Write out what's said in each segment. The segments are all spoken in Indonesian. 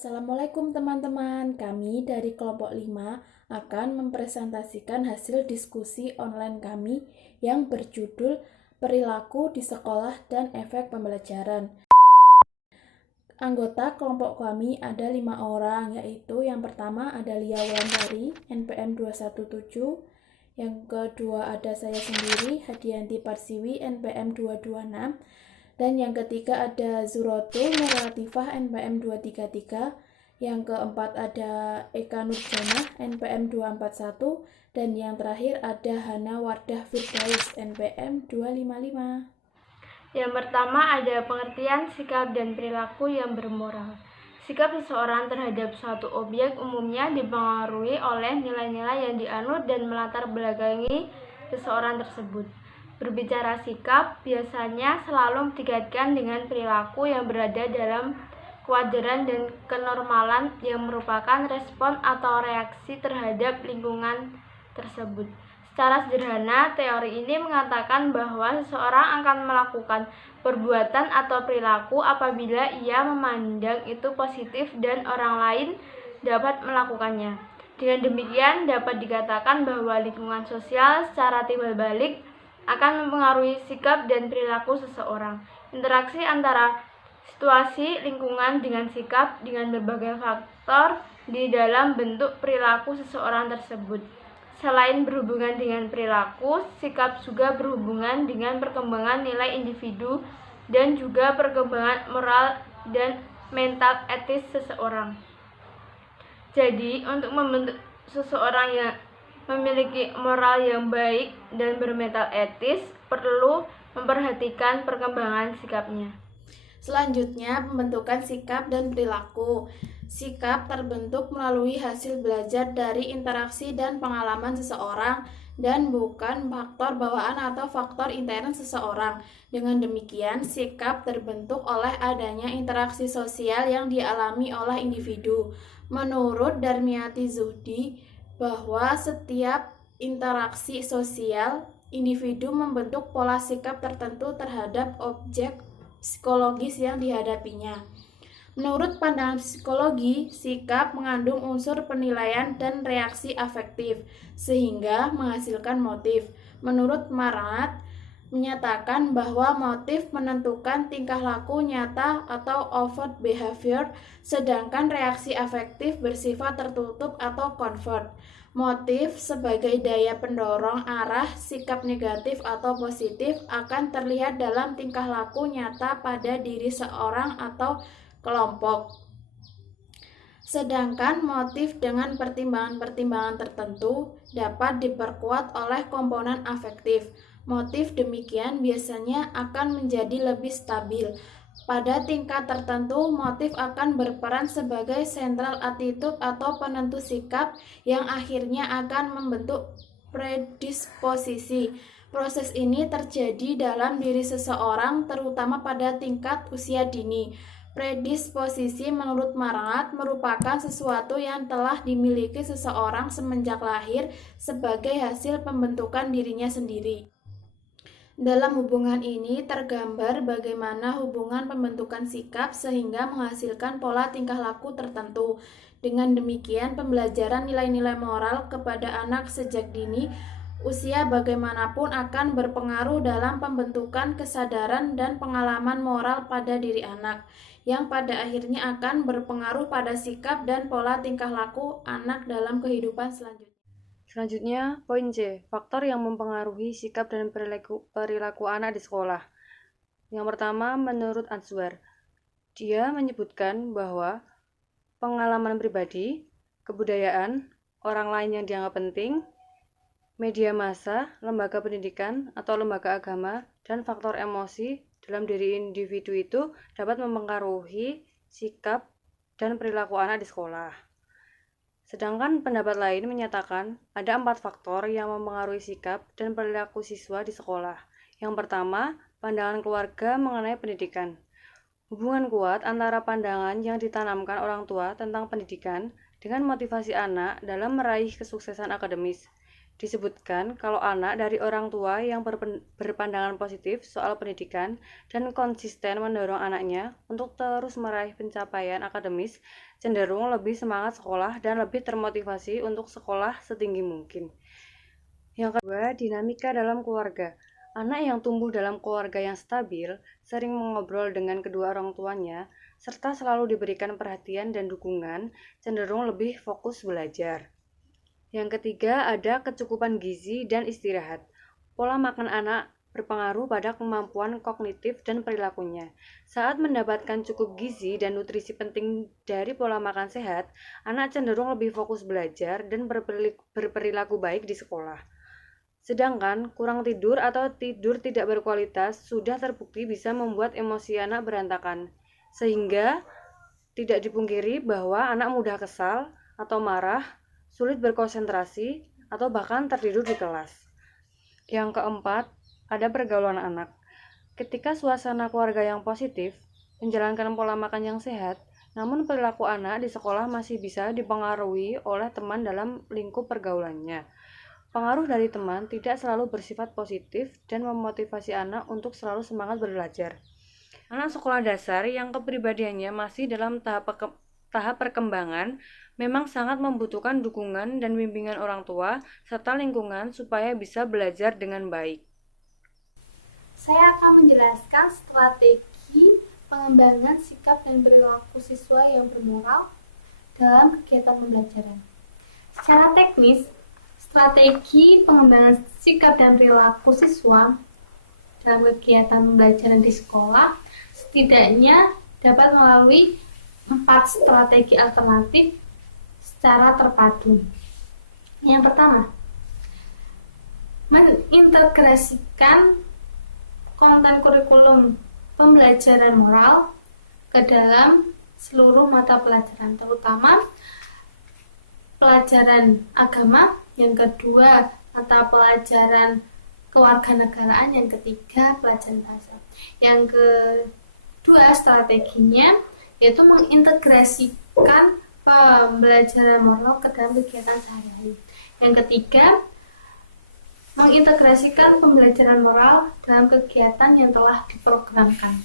Assalamualaikum teman-teman, kami dari kelompok 5 akan mempresentasikan hasil diskusi online kami yang berjudul Perilaku di Sekolah dan Efek Pembelajaran. Anggota kelompok kami ada 5 orang, yaitu yang pertama ada Lia Wulandari, NPM 217, yang kedua ada saya sendiri, Hadianti Parsiwi, NPM 226, dan yang ketiga ada Zurotul Nurlatifah, NPM 233, yang keempat ada Eka Nurjanah, NPM 241, dan yang terakhir ada Hana Wardah Firdaus, NPM 255. Yang pertama ada pengertian sikap dan perilaku yang bermoral. Sikap seseorang terhadap suatu objek umumnya dipengaruhi oleh nilai-nilai yang dianut dan melatar belakangi seseorang tersebut. Berbicara sikap biasanya selalu dikaitkan dengan perilaku yang berada dalam kewajaran dan kenormalan yang merupakan respon atau reaksi terhadap lingkungan tersebut. Secara sederhana, teori ini mengatakan bahwa seseorang akan melakukan perbuatan atau perilaku apabila ia memandang itu positif dan orang lain dapat melakukannya. Dengan demikian, dapat dikatakan bahwa lingkungan sosial secara timbal balik akan mempengaruhi sikap dan perilaku seseorang. Interaksi antara situasi lingkungan dengan sikap dengan berbagai faktor di dalam bentuk perilaku seseorang tersebut. Selain berhubungan dengan perilaku, sikap juga berhubungan dengan perkembangan nilai individu dan juga perkembangan moral dan mental etis seseorang. Jadi, untuk membentuk seseorang yang memiliki moral yang baik dan bermental etis, perlu memperhatikan perkembangan sikapnya. Selanjutnya, pembentukan sikap dan perilaku. Sikap terbentuk melalui hasil belajar dari interaksi dan pengalaman seseorang dan bukan faktor bawaan atau faktor intern seseorang. Dengan demikian, sikap terbentuk oleh adanya interaksi sosial yang dialami oleh individu. Menurut Darmiati Zuhdi, bahwa setiap interaksi sosial, individu membentuk pola sikap tertentu terhadap objek psikologis yang dihadapinya. Menurut pandangan psikologi, sikap mengandung unsur penilaian dan reaksi afektif, sehingga menghasilkan motif. Menurut Marat, menyatakan bahwa motif menentukan tingkah laku nyata atau overt behavior, sedangkan reaksi afektif bersifat tertutup atau covert. Motif sebagai daya pendorong arah sikap negatif atau positif akan terlihat dalam tingkah laku nyata pada diri seorang atau kelompok. Sedangkan motif dengan pertimbangan-pertimbangan tertentu dapat diperkuat oleh komponen afektif. Motif demikian biasanya akan menjadi lebih stabil. Pada tingkat tertentu, motif akan berperan sebagai central attitude atau penentu sikap yang akhirnya akan membentuk predisposisi. Proses ini terjadi dalam diri seseorang, terutama pada tingkat usia dini. Predisposisi menurut Marat merupakan sesuatu yang telah dimiliki seseorang semenjak lahir sebagai hasil pembentukan dirinya sendiri. Dalam hubungan ini tergambar bagaimana hubungan pembentukan sikap sehingga menghasilkan pola tingkah laku tertentu. Dengan demikian, pembelajaran nilai-nilai moral kepada anak sejak dini usia bagaimanapun akan berpengaruh dalam pembentukan kesadaran dan pengalaman moral pada diri anak, yang pada akhirnya akan berpengaruh pada sikap dan pola tingkah laku anak dalam kehidupan selanjutnya. Selanjutnya, poin C, faktor yang mempengaruhi sikap dan perilaku anak di sekolah. Yang pertama, menurut Answer, dia menyebutkan bahwa pengalaman pribadi, kebudayaan, orang lain yang dianggap penting, media massa, lembaga pendidikan atau lembaga agama, dan faktor emosi dalam diri individu itu dapat mempengaruhi sikap dan perilaku anak di sekolah. Sedangkan pendapat lain menyatakan ada 4 faktor yang mempengaruhi sikap dan perilaku siswa di sekolah. Yang pertama, pandangan keluarga mengenai pendidikan. Hubungan kuat antara pandangan yang ditanamkan orang tua tentang pendidikan dengan motivasi anak dalam meraih kesuksesan akademis. disebutkan kalau anak dari orang tua yang berpandangan positif soal pendidikan dan konsisten mendorong anaknya untuk terus meraih pencapaian akademis, cenderung lebih semangat sekolah dan lebih termotivasi untuk sekolah setinggi mungkin. Yang kedua, dinamika dalam keluarga. Anak yang tumbuh dalam keluarga yang stabil, sering mengobrol dengan kedua orang tuanya, serta selalu diberikan perhatian dan dukungan, cenderung lebih fokus belajar. Yang ketiga, ada kecukupan gizi dan istirahat. Pola makan anak berpengaruh pada kemampuan kognitif dan perilakunya. Saat mendapatkan cukup gizi dan nutrisi penting dari pola makan sehat, anak cenderung lebih fokus belajar dan berperilaku baik di sekolah. Sedangkan kurang tidur atau tidur tidak berkualitas sudah terbukti bisa membuat emosi anak berantakan, sehingga tidak dipungkiri bahwa anak mudah kesal atau marah, sulit berkonsentrasi, atau bahkan tertidur di kelas. Yang keempat, ada pergaulan anak. Ketika suasana keluarga yang positif, menjalankan pola makan yang sehat, namun perilaku anak di sekolah masih bisa dipengaruhi oleh teman dalam lingkup pergaulannya. Pengaruh dari teman tidak selalu bersifat positif dan memotivasi anak untuk selalu semangat belajar. Anak sekolah dasar yang kepribadiannya masih dalam tahap perkembangan memang sangat membutuhkan dukungan dan bimbingan orang tua serta lingkungan supaya bisa belajar dengan baik. Saya akan menjelaskan strategi pengembangan sikap dan perilaku siswa yang bermoral dalam kegiatan pembelajaran. Secara teknis, strategi pengembangan sikap dan perilaku siswa dalam kegiatan pembelajaran di sekolah setidaknya dapat melalui 4 strategi alternatif secara terpadu. Yang pertama, mengintegrasikan konten kurikulum pembelajaran moral ke dalam seluruh mata pelajaran, terutama pelajaran agama, yang kedua mata pelajaran kewarganegaraan, yang ketiga pelajaran bahasa. Yang kedua strateginya yaitu mengintegrasikan pembelajaran moral ke dalam kegiatan sehari-hari. Yang ketiga, mengintegrasikan pembelajaran moral dalam kegiatan yang telah diprogramkan.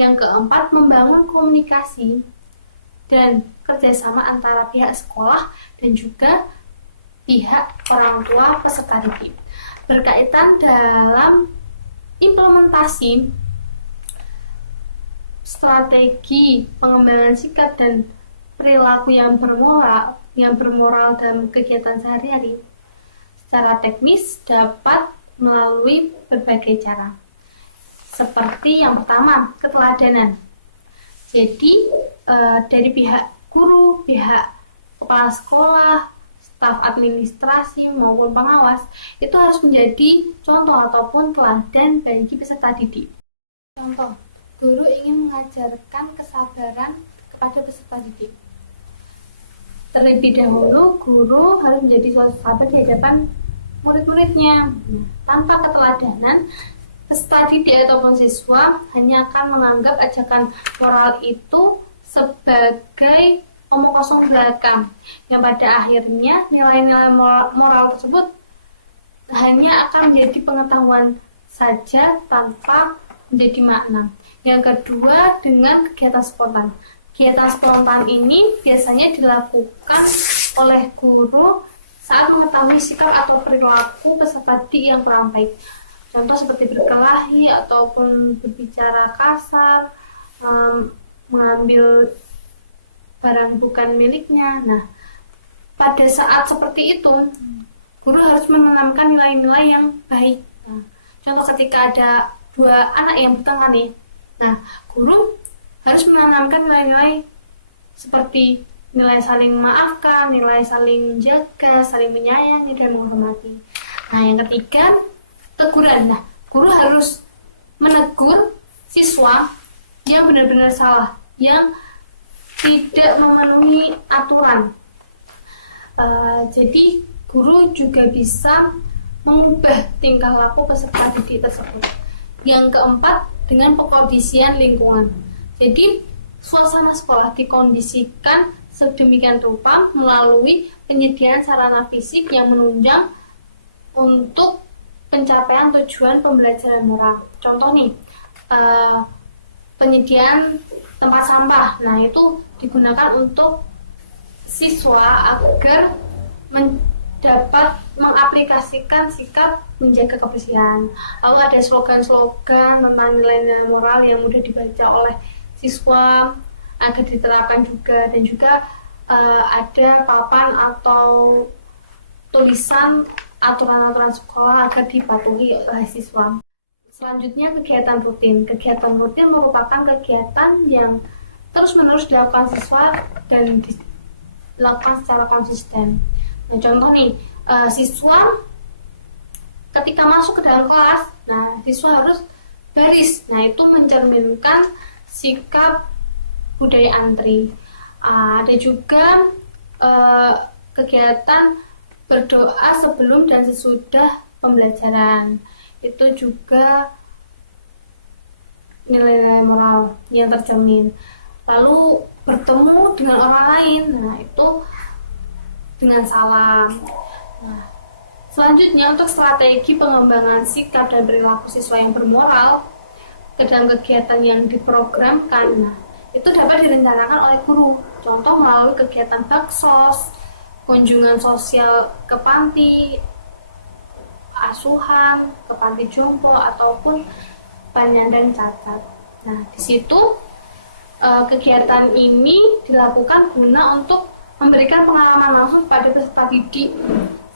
Yang keempat, membangun komunikasi dan kerjasama antara pihak sekolah dan juga pihak orang tua peserta didik. Berkaitan dalam implementasi strategi pengembangan sikap dan perilaku yang bermoral dalam kegiatan sehari-hari, secara teknis dapat melalui berbagai cara. Seperti yang pertama, keteladanan. Jadi dari pihak guru, pihak kepala sekolah, staf administrasi maupun pengawas itu harus menjadi contoh ataupun teladan bagi peserta didik. Contoh, guru ingin mengajarkan kesabaran kepada peserta didik. Terlebih dahulu, guru harus menjadi sosok sabar di hadapan murid-muridnya. Tanpa keteladanan, peserta didik ataupun siswa hanya akan menganggap ajakan moral itu sebagai omong kosong belaka, yang pada akhirnya nilai-nilai moral tersebut hanya akan menjadi pengetahuan saja tanpa menjadi makna. Yang kedua, dengan kegiatan spontan. Kegiatan spontan ini biasanya dilakukan oleh guru saat mengetahui sikap atau perilaku peserta didik yang kurang baik. Contoh seperti berkelahi ataupun berbicara kasar, mengambil barang bukan miliknya. Nah, pada saat seperti itu, guru harus menanamkan nilai-nilai yang baik. Nah, contoh ketika ada 2 anak yang bertengkar nih, nah, guru harus menanamkan nilai-nilai seperti nilai saling memaafkan, nilai saling menjaga, saling menyayangi, dan menghormati. Nah, yang ketiga, teguran. Nah, guru harus menegur siswa yang benar-benar salah, yang tidak memenuhi aturan. Jadi, guru juga bisa mengubah tingkah laku peserta didik tersebut. Yang keempat, dengan pengkondisian lingkungan. Jadi, suasana sekolah dikondisikan sedemikian rupa melalui penyediaan sarana fisik yang menunjang untuk pencapaian tujuan pembelajaran moral. Contoh nih, penyediaan tempat sampah. Nah, itu digunakan untuk siswa agar dapat mengaplikasikan sikap menjaga kebersihan. Lalu ada slogan-slogan tentang nilai-nilai moral yang mudah dibaca oleh siswa agar diterapkan juga, dan juga ada papan atau tulisan aturan-aturan sekolah agar dipatuhi oleh siswa. Selanjutnya kegiatan rutin. Kegiatan rutin merupakan kegiatan yang terus-menerus dilakukan siswa dan dilakukan secara konsisten. Nah, contoh nih, siswa ketika masuk ke dalam kelas, nah siswa harus baris. Nah, itu mencerminkan sikap budaya antri. Ada juga kegiatan berdoa sebelum dan sesudah pembelajaran. Itu juga nilai-nilai moral yang tercermin. Lalu bertemu dengan orang lain, nah itu dengan salam. Nah, selanjutnya untuk strategi pengembangan sikap dan perilaku siswa yang bermoral ke dalam kegiatan yang diprogramkan, nah itu dapat direncanakan oleh guru. Contoh melalui kegiatan baksos, kunjungan sosial ke panti asuhan, ke panti jompo, ataupun penyandang cacat. Nah, di situ kegiatan ini dilakukan guna untuk memberikan pengalaman langsung pada peserta didik,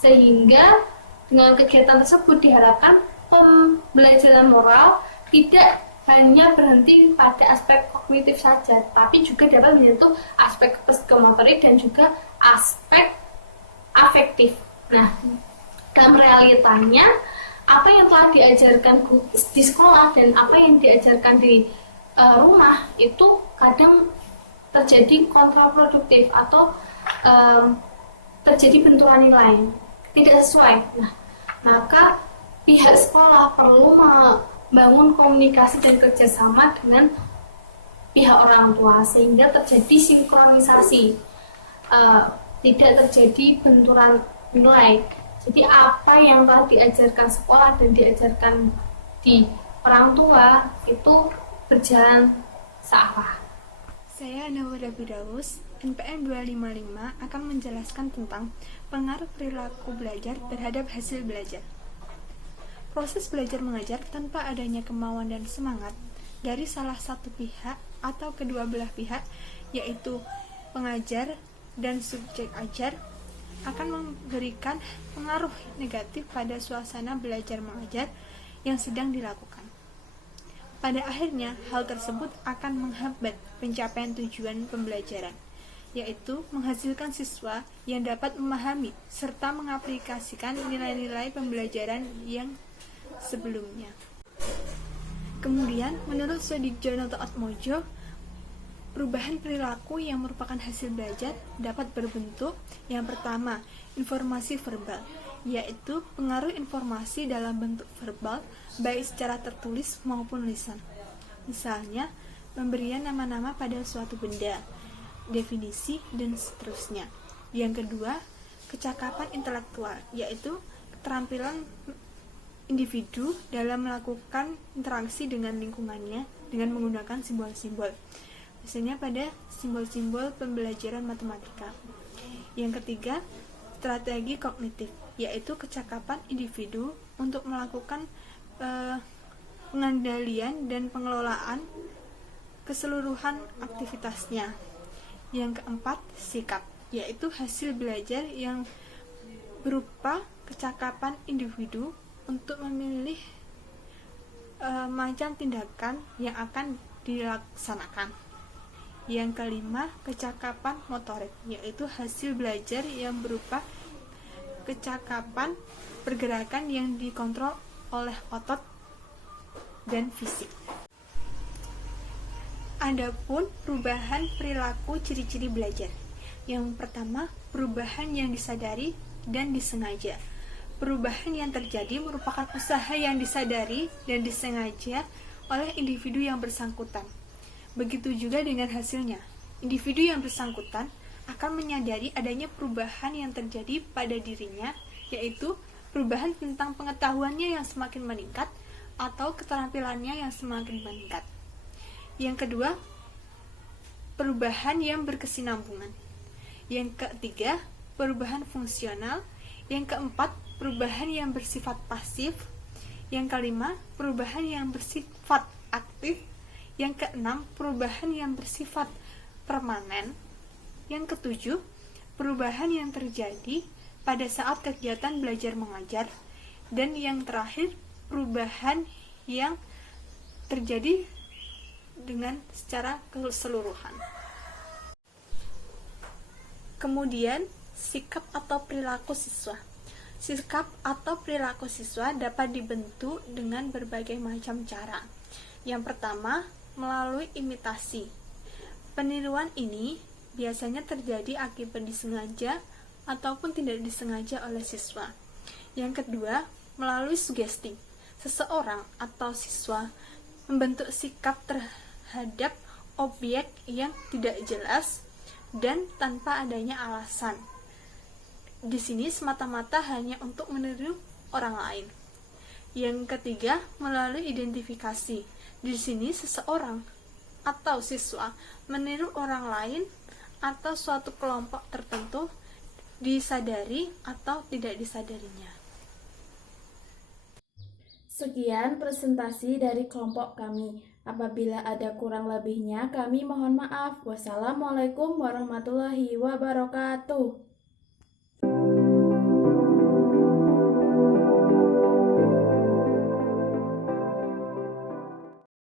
sehingga dengan kegiatan tersebut diharapkan pembelajaran moral tidak hanya berhenti pada aspek kognitif saja, tapi juga dapat menyentuh aspek psikomotorik dan juga aspek afektif. Nah, dalam realitanya apa yang telah diajarkan di sekolah dan apa yang diajarkan di rumah itu kadang terjadi kontraproduktif atau terjadi benturan nilai tidak sesuai. Nah, maka pihak sekolah perlu membangun komunikasi dan kerjasama dengan pihak orang tua sehingga terjadi sinkronisasi, tidak terjadi benturan nilai. Jadi apa yang telah diajarkan sekolah dan diajarkan di orang tua itu berjalan searah. Saya Nawada Firdaus, NPM 255 akan menjelaskan tentang pengaruh perilaku belajar terhadap hasil belajar. Proses belajar mengajar tanpa adanya kemauan dan semangat dari salah satu pihak atau kedua belah pihak, yaitu pengajar dan subjek ajar, akan memberikan pengaruh negatif pada suasana belajar mengajar yang sedang dilakukan. Pada akhirnya, hal tersebut akan menghambat pencapaian tujuan pembelajaran, yaitu menghasilkan siswa yang dapat memahami serta mengaplikasikan nilai-nilai pembelajaran yang sebelumnya. Kemudian, menurut Sodikjono Atmojo, perubahan perilaku yang merupakan hasil belajar dapat berbentuk yang pertama, informasi verbal, yaitu pengaruh informasi dalam bentuk verbal baik secara tertulis maupun lisan. Misalnya, pemberian nama-nama pada suatu benda, definisi, dan seterusnya. Yang kedua, kecakapan intelektual, yaitu keterampilan individu dalam melakukan interaksi dengan lingkungannya dengan menggunakan simbol-simbol. Misalnya pada simbol-simbol pembelajaran matematika. Yang ketiga, strategi kognitif, yaitu kecakapan individu untuk melakukan pengendalian dan pengelolaan keseluruhan aktivitasnya. Yang keempat, sikap, yaitu hasil belajar yang berupa kecakapan individu untuk memilih macam tindakan yang akan dilaksanakan. Yang kelima, kecakapan motorik, yaitu hasil belajar yang berupa kecakapan pergerakan yang dikontrol oleh otot dan fisik. Adapun perubahan perilaku ciri-ciri belajar. Yang pertama, perubahan yang disadari dan disengaja. Perubahan yang terjadi merupakan usaha yang disadari dan disengaja oleh individu yang bersangkutan. Begitu juga dengan hasilnya. Individu yang bersangkutan akan menyadari adanya perubahan yang terjadi pada dirinya, yaitu perubahan tentang pengetahuannya yang semakin meningkat atau keterampilannya yang semakin meningkat. Yang kedua, perubahan yang berkesinambungan. Yang ketiga, perubahan fungsional. Yang keempat, perubahan yang bersifat pasif. Yang kelima, perubahan yang bersifat aktif. Yang keenam, perubahan yang bersifat permanen. Yang ketujuh, perubahan yang terjadi pada saat kegiatan belajar mengajar. Dan yang terakhir, perubahan yang terjadi dengan secara keseluruhan. Kemudian, sikap atau perilaku siswa. Sikap atau perilaku siswa dapat dibentuk dengan berbagai macam cara. Yang pertama, melalui imitasi. Peniruan ini biasanya terjadi akibat disengaja ataupun tidak disengaja oleh siswa. Yang kedua, melalui sugesti. Seseorang atau siswa membentuk sikap terhadap objek yang tidak jelas dan tanpa adanya alasan. Di sini semata-mata hanya untuk meniru orang lain. Yang ketiga, melalui identifikasi. Di sini seseorang atau siswa meniru orang lain atau suatu kelompok tertentu, disadari atau tidak disadarinya. Sekian presentasi dari kelompok kami. Apabila ada kurang lebihnya, kami mohon maaf. Wassalamualaikum warahmatullahi wabarakatuh.